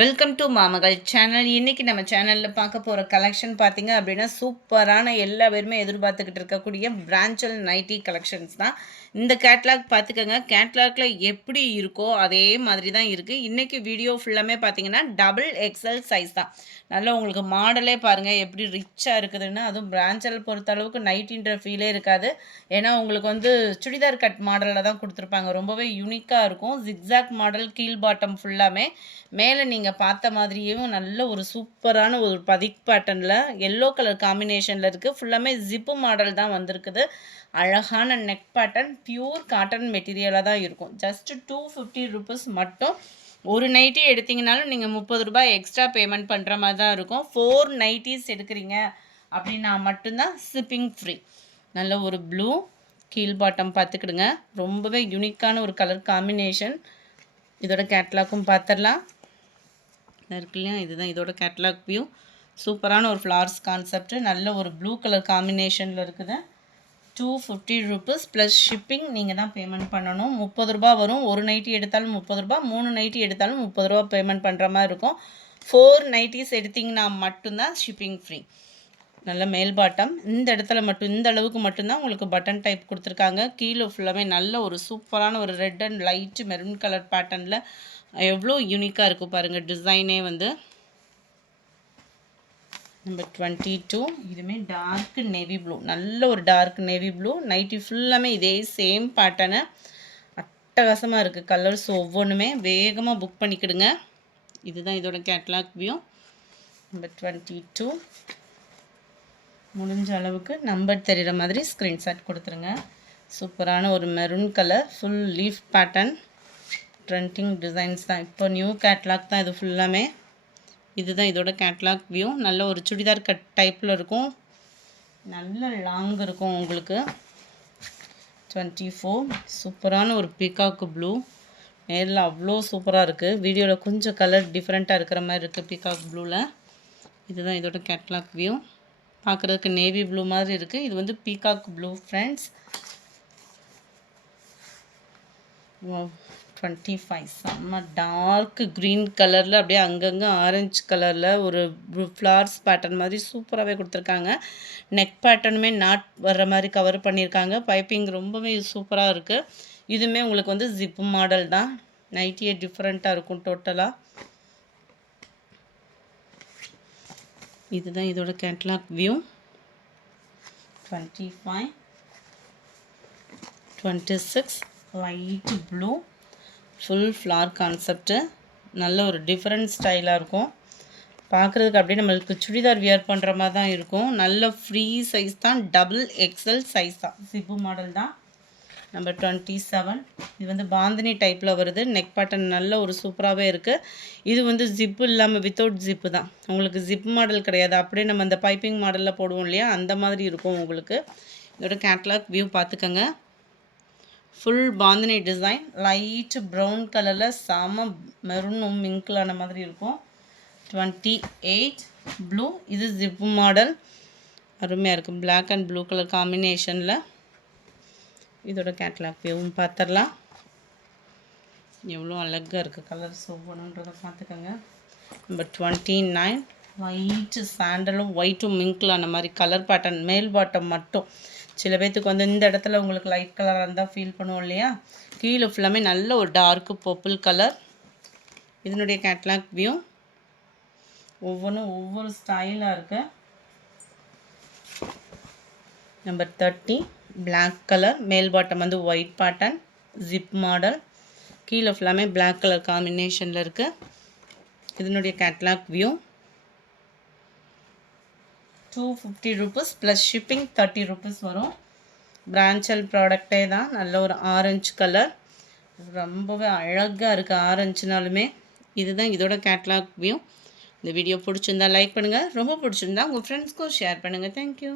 Welcome to மாமகள் channel. இன்றைக்கி நம்ம சேனலில் பார்க்க போகிற கலெக்ஷன் பார்த்திங்க அப்படின்னா சூப்பரான எல்லா பேருமே எதிர்பார்த்துக்கிட்டு இருக்கக்கூடிய பிராஞ்சல் நைட்டி கலெக்ஷன்ஸ் தான். இந்த கேட்லாக் பார்த்துக்கோங்க. கேட்லாகில் எப்படி இருக்கோ அதே மாதிரி தான் இருக்குது. இன்றைக்கி வீடியோ ஃபுல்லாமே பார்த்திங்கன்னா டபுள் எக்ஸல் சைஸ் தான். நல்லா உங்களுக்கு மாடலே பாருங்கள் எப்படி ரிச்சாக இருக்குதுன்னு. அதுவும் பிராஞ்சல் பொறுத்த அளவுக்கு நைட்டின்ற ஃபீலே இருக்காது. ஏன்னா உங்களுக்கு வந்து சுடிதார் கட் மாடலில் தான் கொடுத்துருப்பாங்க. ரொம்பவே யூனிக்காக இருக்கும். ஜிக்ஸாக் மாடல் கீழ் பாட்டம் ஃபுல்லாமே. மேலே நீங்கள் பார்த்த மாதிரியும் நல்ல ஒரு சூப்பரான ஒரு பதிக் பேட்டர்னில் எல்லோ கலர் காம்பினேஷனில் இருக்குது. ஃபுல்லாமே ஜிப்பு மாடல் தான் வந்திருக்குது. அழகான நெக் பேட்டர்ன், பியூர் காட்டன் மெட்டீரியலாக தான் இருக்கும். ஜஸ்ட் 250 ருபீஸ் மட்டும். ஒரு நைட்டி எடுத்திங்கனாலும் நீங்கள் 30 ரூபாய் எக்ஸ்ட்ரா பேமெண்ட் பண்ணுற மாதிரி தான் இருக்கும். 4 நைட்டிஸ் எடுக்கிறீங்க அப்படின்னா மட்டும்தான் ஷிப்பிங் ஃப்ரீ. நல்ல ஒரு ப்ளூ கீழ் பாட்டம் பார்த்துக்கிடுங்க. ரொம்பவே யூனிக்கான ஒரு கலர் காம்பினேஷன். இதோட கேட்லாக்கும் பார்த்துடலாம். இருக்கு இல்லையா, இதுதான் இதோட கேட்லாக் வியூ. சூப்பரான ஒரு ஃப்ளார்ஸ் கான்செப்ட். நல்ல ஒரு ப்ளூ கலர் காம்பினேஷனில் இருக்குது. 250 ருபீஸ் ப்ளஸ் ஷிப்பிங் நீங்கள் தான் பேமெண்ட் பண்ணணும். 30 ரூபா வரும். ஒரு நைட்டி எடுத்தாலும் 30 ரூபா, 3 நைட்டி எடுத்தாலும் 30 ரூபா பேமெண்ட் பண்ணுற மாதிரி இருக்கும். 4 நைட்டிஸ் எடுத்திங்கன்னா மட்டும்தான் ஷிப்பிங் ஃப்ரீ. நல்ல மேல் பாட்டம். இந்த இடத்துல மட்டும் இந்த அளவுக்கு மட்டும்தான் உங்களுக்கு பட்டன் டைப் கொடுத்துருக்காங்க. கீழே ஃபுல்லாமே நல்ல ஒரு சூப்பரான ஒரு red and light maroon colour பேட்டர்னில் எவ்வளோ யூனிக்காக இருக்கும் பாருங்கள். டிசைனே வந்து நம்பர் 22. இதுவுமே டார்க் நேவி ப்ளூ. நல்ல ஒரு டார்க் நேவி ப்ளூ. நைட்டி ஃபுல்லாமே இதே சேம் பேட்டர்னு. அட்டகாசமாக இருக்குது. கலர்ஸ் ஒவ்வொன்றுமே. வேகமாக புக் பண்ணிக்கிடுங்க. இதுதான் இதோட கேட்லாக் வியூ. நம்பர் 22. முடிஞ்ச அளவுக்கு நம்பர் தெரிகிற மாதிரி ஸ்க்ரீன்ஷாட் கொடுத்துருங்க. சூப்பரான ஒரு maroon colour full leaf pattern trending designs தான். இப்போ நியூ கேட்லாக் தான் இது ஃபுல்லாமே. இதுதான் இதோட கேட்லாக் வியூ. நல்ல ஒரு சுடிதார் கட் டைப்பில் இருக்கும். நல்ல லாங் இருக்கும் உங்களுக்கு. 24. சூப்பரான ஒரு பீகாக்கு ப்ளூ. நேரில் அவ்வளோ சூப்பராக இருக்குது. வீடியோவில் கொஞ்சம் கலர் டிஃப்ரெண்ட்டாக இருக்கிற மாதிரி இருக்குது பீகாக் ப்ளூவில். இதுதான் இதோட கேட்லாக் வியூ. பார்க்குறதுக்கு நேவி ப்ளூ மாதிரி இருக்குது. இது வந்து பீகாக் ப்ளூ ஃப்ரெண்ட்ஸ். 25. செம்ம டார்க் க்ரீன் கலரில் அப்படியே அங்கங்கே ஆரஞ்சு கலரில் ஒரு ஃப்ளார்ஸ் பேட்டர்ன் மாதிரி சூப்பராகவே கொடுத்துருக்காங்க. நெக் பேட்டர்னுமே நாட் வர்ற மாதிரி கவர் பண்ணியிருக்காங்க. பைப்பிங் ரொம்பவே சூப்பராக இருக்குது. இதுவுமே உங்களுக்கு வந்து ஜிப்பு மாடல் தான். நைட்டியே டிஃப்ரெண்ட்டாக இருக்கும் டோட்டலாக. இதுதான் இதோட catalogue view. 25. 26. Light blue full flare concept. நல்ல ஒரு டிஃப்ரெண்ட் ஸ்டைலாக இருக்கும். பார்க்குறதுக்கு அப்படியே நம்மளுக்கு சுடிதார் வியர் பண்ணுற மாதிரி தான் இருக்கும். நல்ல ஃப்ரீ சைஸ் தான். டபுள் எக்ஸல் சைஸ் தான். ஜிப்பு மாடல் தான். நம்பர் 27. இது வந்து பாந்தினி டைப்பில் வருது. நெக் பேட்டர்ன் நல்ல ஒரு சூப்பராகவே இருக்குது. இது வந்து ஜிப்பு இல்லாமல் வித்தவுட் ஜிப்பு தான். உங்களுக்கு ஜிப் மாடல் கிடையாது. அப்படியே நம்ம அந்த பைப்பிங் மாடலில் போடுவோம் இல்லையா, அந்த மாதிரி இருக்கும் உங்களுக்கு. இதோட கேட்லாக் வியூ பார்த்துக்கோங்க. Full bandhani design. Light brown கலரில் செம மெரூனும் மிங்கிளான மாதிரி இருக்கும். 28. ப்ளூ. இது ஜிப்பு மாடல். அருமையாக இருக்குது. பிளாக் அண்ட் ப்ளூ கலர் காம்பினேஷனில். இதோட கேட்லாக் வியூவும் பார்த்துடலாம். எவ்வளோ அழகாக இருக்குது கலர்ஸ் ஒவ்வொன்றுன்றதை பார்த்துக்கோங்க. நம்பர் 29. ஒயிட்டு சாண்டலும் ஒயிட்டும் மிங்கிளான மாதிரி கலர் பேட்டர்ன். மேல் பாட்டம் மட்டும். சில பேர்த்துக்கு வந்து இந்த இடத்துல உங்களுக்கு லைட் கலராக இருந்தால் ஃபீல் பண்ணுவோம் இல்லையா. கீழே ஃபுல்லாமே நல்ல ஒரு டார்க்கு பர்பிள் கலர். இதனுடைய கேட்லாக் வியூ. ஒவ்வொன்றும் ஒவ்வொரு ஸ்டைலாக இருக்குது. நம்பர் 30. Black colour. மேல் பாட்டம் வந்து ஒயிட் பேட்டர்ன் ஜிப் மாடல். கீழே ஃபுல்லாமே பிளாக் கலர் காம்பினேஷனில் இருக்குது. இதனுடைய catalogue view. 250 rupees plus shipping 30 rupees வரும். பிராஞ்சல் ப்ராடக்டே தான். நல்ல ஒரு ஆரஞ்சு கலர். ரொம்பவே அழகாக இருக்குது ஆரஞ்சுனாலுமே. இதுதான் இதோட கேட்லாக் வியூ. இந்த வீடியோ பிடிச்சிருந்தா லைக் பண்ணுங்கள். ரொம்ப பிடிச்சிருந்தா உங்கள் ஃப்ரெண்ட்ஸ்க்கும் ஷேர் பண்ணுங்கள். தேங்க்யூ.